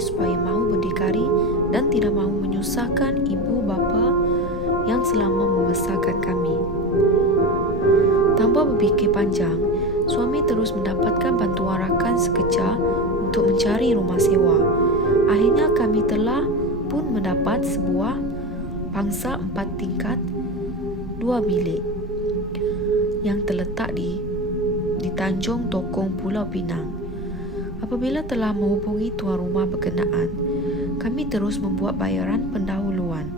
supaya mahu berdikari dan tidak mahu menyusahkan ibu bapa yang selama membesarkan kami. Tanpa berfikir panjang, suami terus mendapatkan bantuan rakan sekejap untuk mencari rumah sewa. Akhirnya kami telah pun mendapat sebuah pangsa 4 tingkat 2 bilik yang terletak di Tanjung Tokong, Pulau Pinang. Apabila telah menghubungi tuan rumah berkenaan, kami terus membuat bayaran pendahuluan.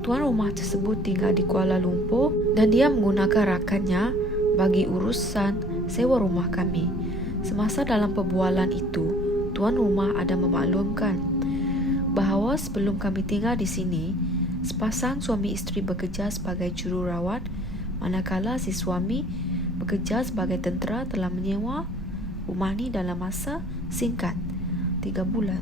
Tuan rumah tersebut tinggal di Kuala Lumpur dan dia menggunakan rakannya bagi urusan sewa rumah kami. Semasa dalam perbualan itu, tuan rumah ada memaklumkan bahawa sebelum kami tinggal di sini, sepasang suami isteri bekerja sebagai jururawat, manakala si suami bekerja sebagai tentera telah menyewa rumah ni dalam masa singkat 3 bulan.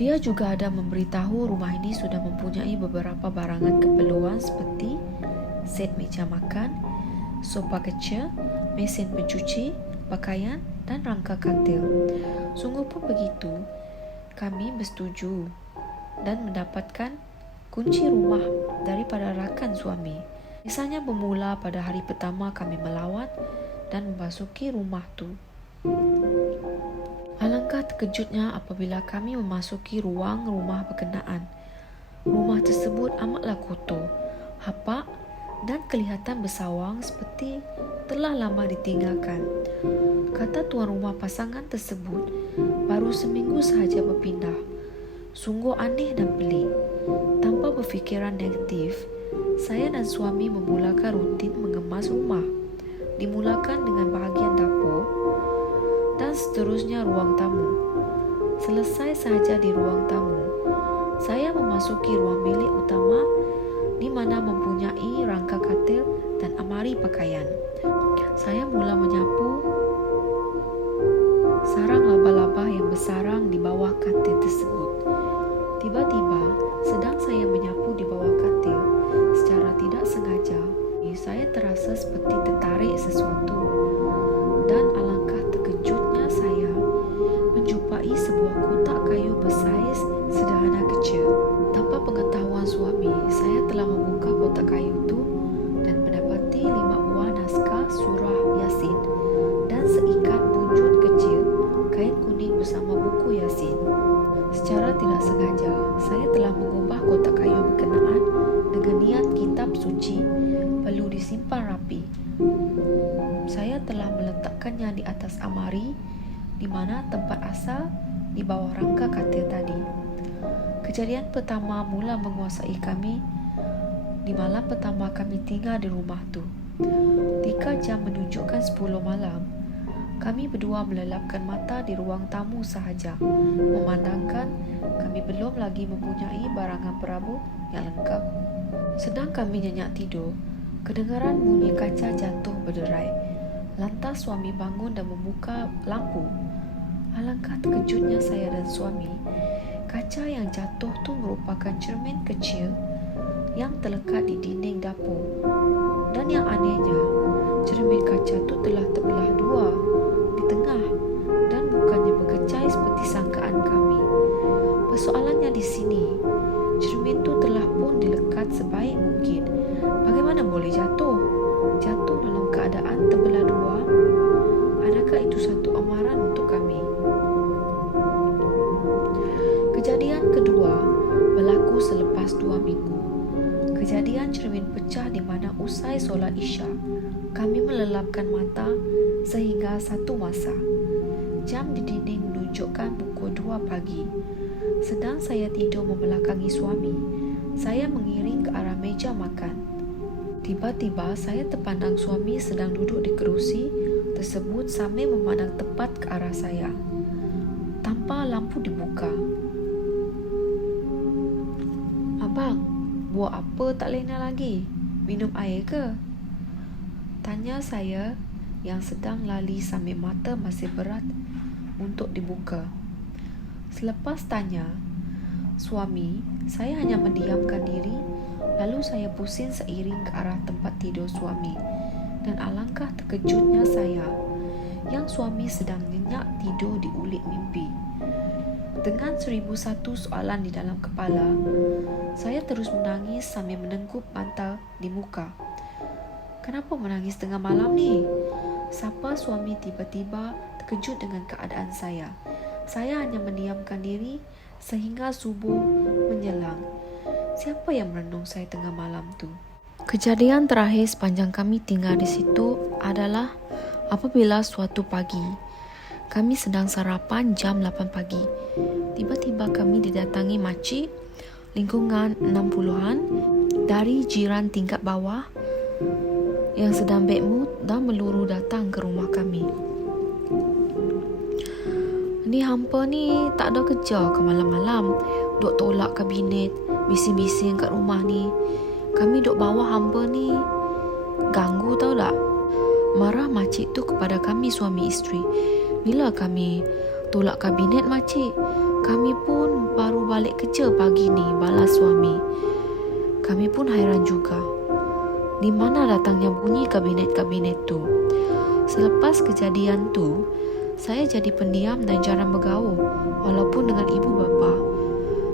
Dia juga ada memberitahu rumah ini sudah mempunyai beberapa barangan keperluan seperti set meja makan, sofa kecil, mesin pencuci pakaian dan rangka katil. Sungguh pun begitu, kami bersetuju dan mendapatkan kunci rumah daripada rakan suami. Misalnya bermula pada hari pertama kami melawat dan memasuki rumah tu. Alangkah terkejutnya apabila kami memasuki ruang rumah berkenaan. Rumah tersebut amatlah kotor, hapak dan kelihatan bersawang seperti telah lama ditinggalkan. Kata tuan rumah, pasangan tersebut baru seminggu sahaja berpindah. Sungguh aneh dan pelik. Tanpa berfikiran negatif, saya dan suami memulakan rutin mengemas rumah. Dimulakan dengan bahagian dapur dan seterusnya ruang tamu. Selesai sahaja di ruang tamu, saya memasuki ruang bilik utama di mana mempunyai rangka katil dan amari pakaian. Saya mula menyapu sarang laba-laba yang bersarang di bawah katil tersebut. Tiba-tiba, sedang saya menyapu di bawah katil, secara tidak sengaja, saya terasa seperti tertarik sesuatu. Dan alangkah terkejutnya saya menjumpai sebuah kotak kayu bersaiz sederhana kecil. Tanpa pengetahuan suami, saya telah membuka kotak kayu itu dan mendapati 5 buah naskah surah Yasin dan seikat punjut kecil kain kuning bersama buku Yasin. Secara tidak sengaja, saya telah mengubah kotak kayu berkenaan dengan niat kitab suci perlu disimpan rapi. Saya telah meletakkannya di atas amari di mana tempat asal di bawah rangka katil tadi. Kejadian pertama mula menguasai kami di malam pertama kami tinggal di rumah tu. 3 jam menunjukkan 10 malam. Kami berdua melelapkan mata di ruang tamu sahaja, memandangkan kami belum lagi mempunyai barangan perabot yang lengkap. Sedang kami nyenyak tidur, kedengaran bunyi kaca jatuh berderai. Lantas suami bangun dan membuka lampu. Alangkah terkejutnya saya dan suami. Kaca yang jatuh tu merupakan cermin kecil yang terlekat di dinding dapur. Dan yang anehnya, cermin kaca tu telah terbelah 2 di tengah dan bukannya berkecai seperti sangkaan kami. Persoalannya di sini, cermin tu telah pun dilekat sebaik mungkin. Bagaimana boleh jatuh? Jatuh dalam keadaan terbelah 2? Adakah itu satu amaran untuk kami? Kejadian kedua berlaku selepas 2 minggu. Kejadian cermin pecah di mana usai solat Isyak, kami melelapkan mata sehingga satu masa. Jam di dinding menunjukkan pukul 2 pagi. Sedang saya tidur membelakangi suami, saya mengiring ke arah meja makan. Tiba-tiba saya terpandang suami sedang duduk di kerusi tersebut sambil memandang tepat ke arah saya. Tanpa lampu dibuka. "Abang, buat apa tak lena lagi? Minum air ke?" tanya saya yang sedang lali sambil mata masih berat untuk dibuka. Selepas tanya, suami, saya hanya mendiamkan diri, lalu saya pusing seiring ke arah tempat tidur suami. Dan alangkah terkejutnya saya yang suami sedang nyenyak tidur di ulik mimpi. Dengan 1001 soalan di dalam kepala, saya terus menangis sambil menengkup mata di muka. Kenapa menangis tengah malam ni? Sapa suami tiba-tiba terkejut dengan keadaan saya. Saya hanya mendiamkan diri sehingga subuh menjelang. Siapa yang merenung saya tengah malam tu? Kejadian terakhir sepanjang kami tinggal di situ adalah apabila suatu pagi kami sedang sarapan jam 8 pagi. Tiba-tiba kami didatangi makcik lingkungan 60-an dari jiran tingkat bawah yang sedang bad mood dan meluru datang ke rumah kami. Ni hampa ni tak ada kerja ke malam-malam, duk tolak kabinet, bising-bising kat rumah ni. Kami duk bawah hampa ni ganggu tau tak? Marah makcik tu kepada kami suami isteri. Bila kami tolak kabinet makcik? Kami pun baru balik kerja pagi ni, balas suami. Kami pun hairan juga. Di mana datangnya bunyi kabinet-kabinet tu? Selepas kejadian tu, saya jadi pendiam dan jarang bergaul walaupun dengan ibu bapa.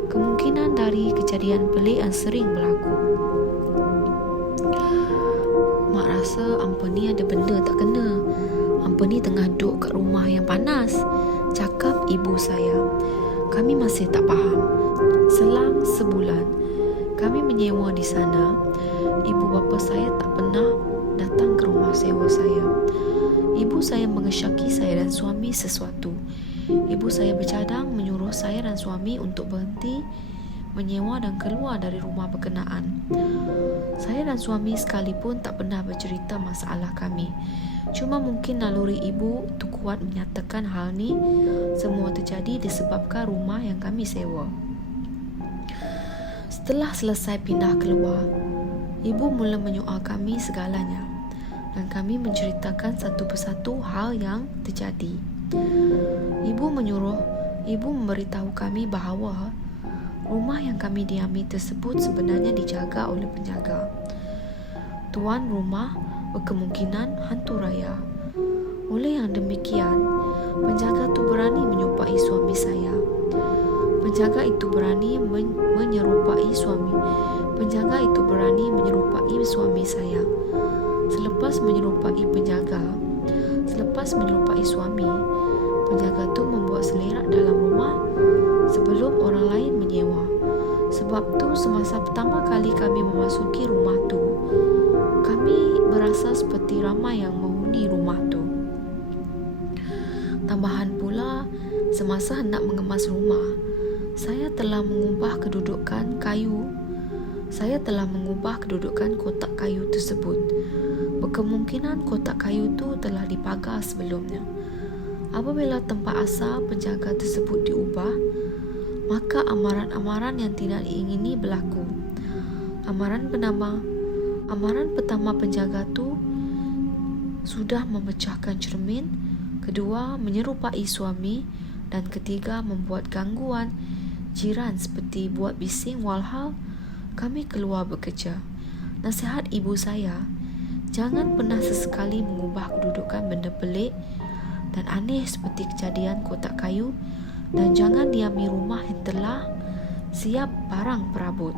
Kemungkinan dari kejadian pelik yang sering berlaku. Mak rasa hampa ni ada benda tak kena. Hampa ni tengah duduk kat rumah yang panas, cakap ibu saya. Kami masih tak faham. Selang sebulan, kami menyewa di sana. Ibu bapa saya tak pernah datang ke rumah sewa saya. Ibu saya mengesyaki saya dan suami sesuatu. Ibu saya bercadang menyuruh saya dan suami untuk berhenti menyewa dan keluar dari rumah berkenaan. Saya dan suami sekalipun tak pernah bercerita masalah kami. Cuma mungkin naluri ibu tu kuat menyatakan hal ni semua terjadi disebabkan rumah yang kami sewa. Setelah selesai pindah keluar, ibu mula menyoal kami segalanya dan kami menceritakan satu persatu hal yang terjadi. Ibu memberitahu kami bahawa rumah yang kami diami tersebut sebenarnya dijaga oleh penjaga. Tuan rumah berkemungkinan hantu raya. Oleh yang demikian, penjaga itu berani menyerupai suami saya. Penjaga itu berani menyerupai suami. Penjaga itu berani menyerupai suami saya. Selepas menyerupai suami, penjaga itu membuat selerak dalam rumah sebelum orang lain menyewa. Sebab tu semasa pertama kali kami memasuki rumah tu, kami berasa seperti ramai yang menghuni rumah tu. Tambahan pula, semasa hendak mengemas rumah, saya telah mengubah kedudukan kotak kayu tersebut. Berkemungkinan kotak kayu tu telah dipagar sebelumnya. Apabila tempat asal penjaga tersebut diubah, maka amaran-amaran yang tidak diingini berlaku. Amaran pertama penjaga tu sudah memecahkan cermin, kedua menyerupai suami, dan ketiga membuat gangguan jiran seperti buat bising walhal kami keluar bekerja. Nasihat ibu saya, jangan pernah sesekali mengubah kedudukan benda pelik dan aneh seperti kejadian kotak kayu, dan jangan diami rumah yang telah siap barang perabot.